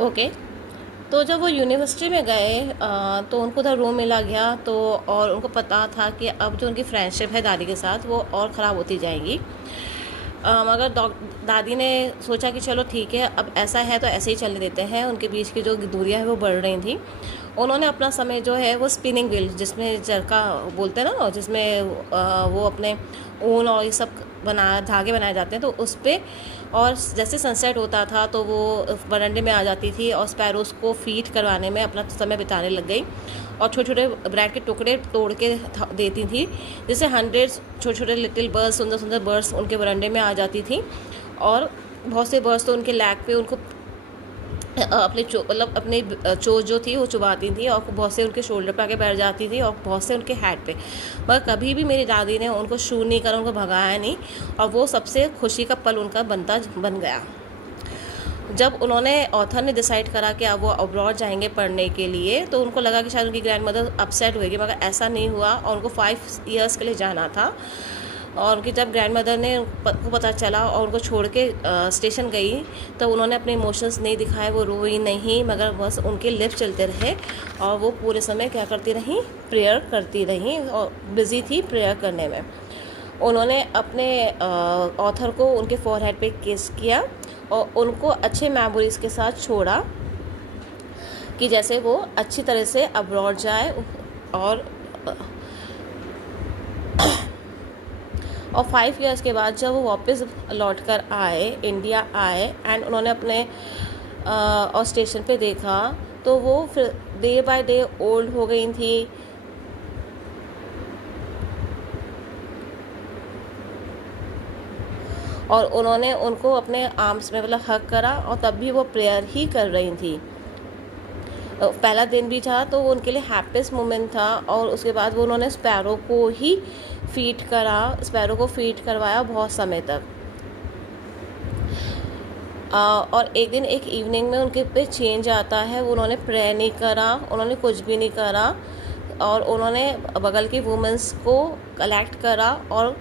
Okay. तो जब वो यूनिवर्सिटी में गए तो उनको उधर रूम मिला गया, तो और उनको पता था कि अब जो उनकी फ्रेंडशिप है दादी के साथ वो और ख़राब होती जाएगी। मगर दादी ने सोचा कि चलो ठीक है, अब ऐसा है तो ऐसे ही चलने देते हैं। उनके बीच की जो दूरियां हैं वो बढ़ रही थी। उन्होंने अपना समय जो है वो स्पिनिंग व्हील, जिसमें चरखा बोलते हैं ना, जिसमें वो अपने ऊन और ये सब धागे बनाए जाते हैं, तो उस पर। और जैसे सनसेट होता था तो वो बरंडे में आ जाती थी और स्पैरोज़ को फीड करवाने में अपना समय बिताने लग गई, और छोटे छोटे ब्रेड के टुकड़े तोड़ के देती थी, जिससे हंड्रेड्स छोटे छोटे लिटिल बर्ड्स, सुंदर सुंदर बर्ड्स उनके बरंडे में आ जाती थी। और बहुत से बर्ड्स तो उनके लैग पे उनको अपने मतलब अपनी चोंच जो थी वो चुबाती थी, और बहुत से उनके शोल्डर पे आके बैठ जाती थी, और बहुत से उनके हेड पे। मगर कभी भी मेरी दादी ने उनको शू नहीं करा, उनको भगाया नहीं, और वो सबसे खुशी का पल उनका बन गया। जब उन्होंने ऑथर ने डिसाइड करा कि अब वो अब्रॉड जाएंगे पढ़ने के लिए, तो उनको लगा कि शायद उनकी ग्रैंड मदर अपसेट होगी, मगर ऐसा नहीं हुआ, और उनको 5 ईयर्स के लिए जाना था। और उनकी जब ग्रैंड मदर ने को पता चला और उनको छोड़ के स्टेशन गई, तो उन्होंने अपने इमोशंस नहीं दिखाए, वो रोई नहीं, मगर बस उनके लिप्स चलते रहे, और वो पूरे समय क्या करती रहीं, प्रेयर करती रहीं, और बिज़ी थी प्रेयर करने में। उन्होंने अपने ऑथर को उनके फोरहेड पे किस किया, और उनको अच्छे मेमोरीज़ के साथ छोड़ा, कि जैसे वो अच्छी तरह से अब्रॉड जाए। और 5 ईयर्स के बाद जब वो वापस लौट कर आए, इंडिया आए, एंड उन्होंने अपने और स्टेशन पे देखा, तो वो फिर डे बाय डे ओल्ड हो गई थी। और उन्होंने उनको अपने आर्म्स में मतलब हग करा, और तब भी वो प्रेयर ही कर रही थी। पहला दिन भी था तो वो उनके लिए हैप्पीस्ट मोमेंट था। और उसके बाद वो उन्होंने स्पैरो को ही स्पैरो को फीड करवाया बहुत समय तक। और एक दिन एक इवनिंग में उनके पे चेंज आता है, उन्होंने प्रेयर नहीं करा, उन्होंने कुछ भी नहीं करा, और उन्होंने बगल की वुमेंस को कलेक्ट करा, और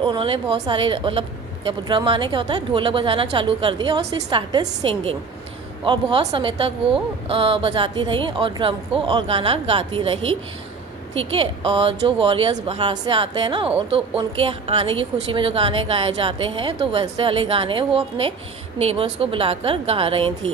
उन्होंने बहुत सारे मतलब जब ड्रम आने क्या होता है, ढोलक बजाना चालू कर दिया, और सी स्टार्टेड सिंगिंग। और बहुत समय तक वो बजाती रही और ड्रम को, और गाना गाती रही। ठीक है। और जो वॉरियर्स बाहर से आते हैं ना, तो उनके आने की खुशी में जो गाने गाए जाते हैं, तो वैसे वाले गाने वो अपने नेबर्स को बुलाकर गा रही थी।